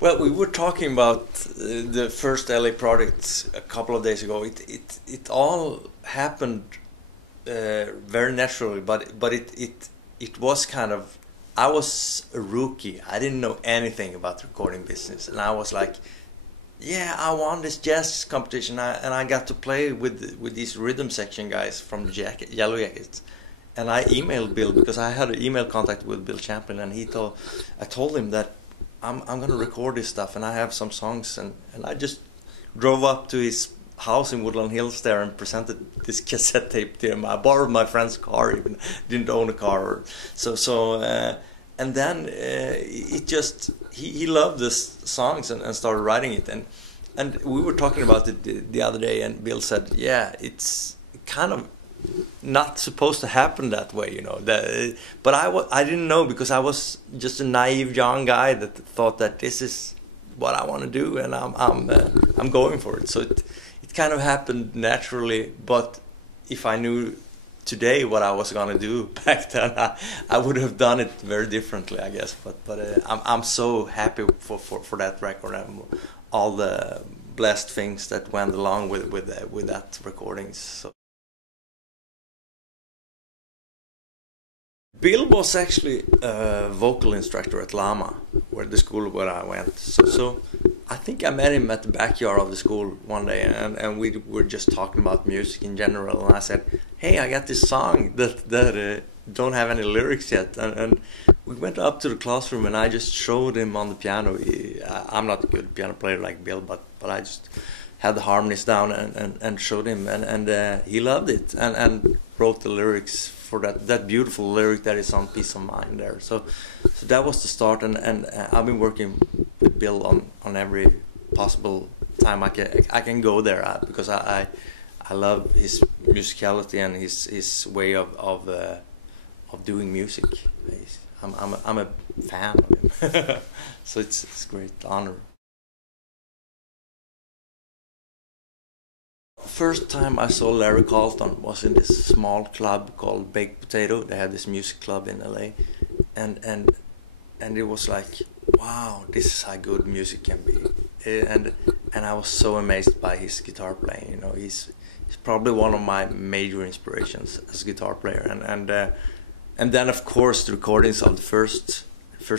Well, we were talking about the first LA project a couple of days ago. It all happened very naturally, but it was kind of, I was a rookie. I didn't know anything about the recording business, and I was like, yeah, I won this jazz competition, and I got to play with these rhythm section guys from the Yellow Jackets. And I emailed Bill because I had an email contact with Bill Champlin, and I told him that I'm gonna record this stuff, and I have some songs, and I just drove up to his house in Woodland Hills there and presented this cassette tape to him. I borrowed my friend's car, even didn't own a car, and then it just he loved this songs and started writing it, and we were talking about it the other day, and Bill said, yeah, it's kind of not supposed to happen that way, you know. But I didn't know, because I was just a naive young guy that thought that this is what I want to do, and I'm going for it. So it kind of happened naturally. But if I knew today what I was gonna do back then, I would have done it very differently, I guess. But I'm so happy for that record and all the blessed things that went along with that recording. So. Bill was actually a vocal instructor at Lama, where the school where I went. So I think I met him at the backyard of the school one day, and we were just talking about music in general. And I said, "Hey, I got this song that don't have any lyrics yet." And we went up to the classroom, and I just showed him on the piano. I'm not a good piano player like Bill, but I just had the harmonies down and showed him, and he loved it, and wrote the lyrics for that beautiful lyric that is on Peace of Mind there. So that was the start, and I've been working with Bill on every possible time I can go there, because I love his musicality and his way of doing music. I'm a fan of him. So it's a great honor. First time I saw Larry Carlton was in this small club called Baked Potato. They had this music club in LA, and it was like, wow, this is how good music can be. And I was so amazed by his guitar playing. You know, he's probably one of my major inspirations as a guitar player. And then of course the recordings of the first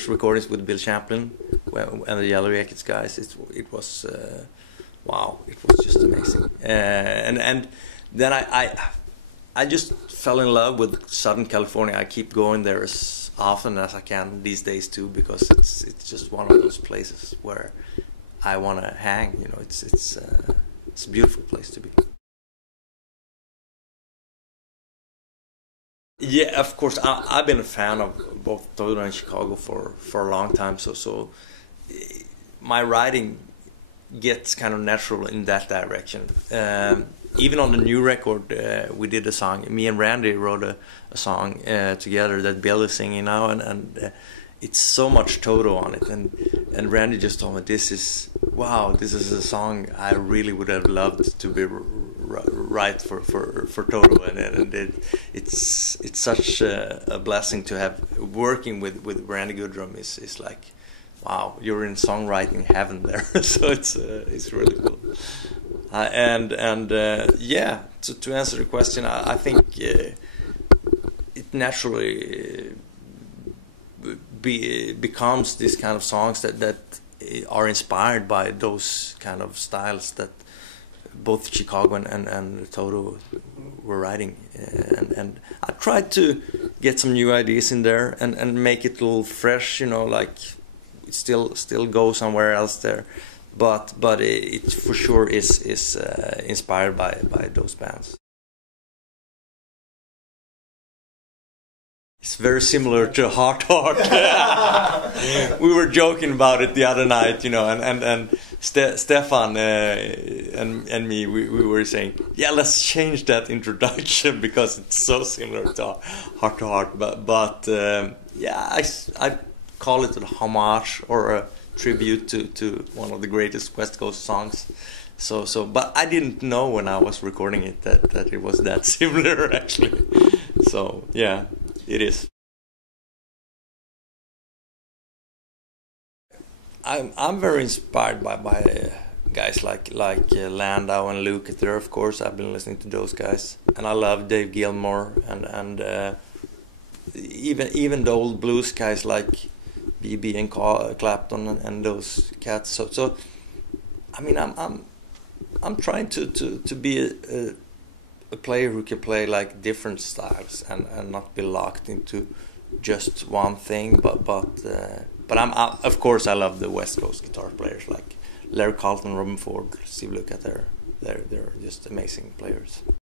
recordings with Bill Champlin and the Yellow Jackets guys. It was. Wow, it was just amazing, and then I just fell in love with Southern California. I keep going there as often as I can these days too, because it's just one of those places where I want to hang. You know, it's a beautiful place to be. Yeah, of course. I've been a fan of both Toto and Chicago for a long time. So my writing gets kind of natural in that direction. Even on the new record, we did a song. Me and Randy wrote a song together that Bill is singing now, and it's so much Toto on it. And Randy just told me, this is a song I really would have loved to be right for Toto, and it's such a blessing to have working with Randy Goodrum. Is like, wow, you're in songwriting heaven there. So it's really cool. Yeah, to answer the question, I think it naturally becomes these kind of songs that are inspired by those kind of styles that both Chicago and Toto were writing, and I tried to get some new ideas in there and make it a little fresh, you know, like it still go somewhere else there, but it for sure is inspired by those bands. It's very similar to Heart to Heart. We were joking about it the other night, you know, and Stefan and me, we were saying, yeah, let's change that introduction because it's so similar to Heart to Heart. But yeah, I call it a homage or a tribute to one of the greatest West Coast songs. But I didn't know when I was recording it that it was that similar actually. So yeah. It is. I'm very inspired by guys like Landau and Lukather. Of course, I've been listening to those guys, and I love Dave Gilmour and even the old blues guys like BB and Clapton and those cats. So I mean, I'm trying to be a player who can play like different styles and not be locked into just one thing. But of course I love the West Coast guitar players like Larry Carlton, Robin Ford, Steve Lukather. They're just amazing players.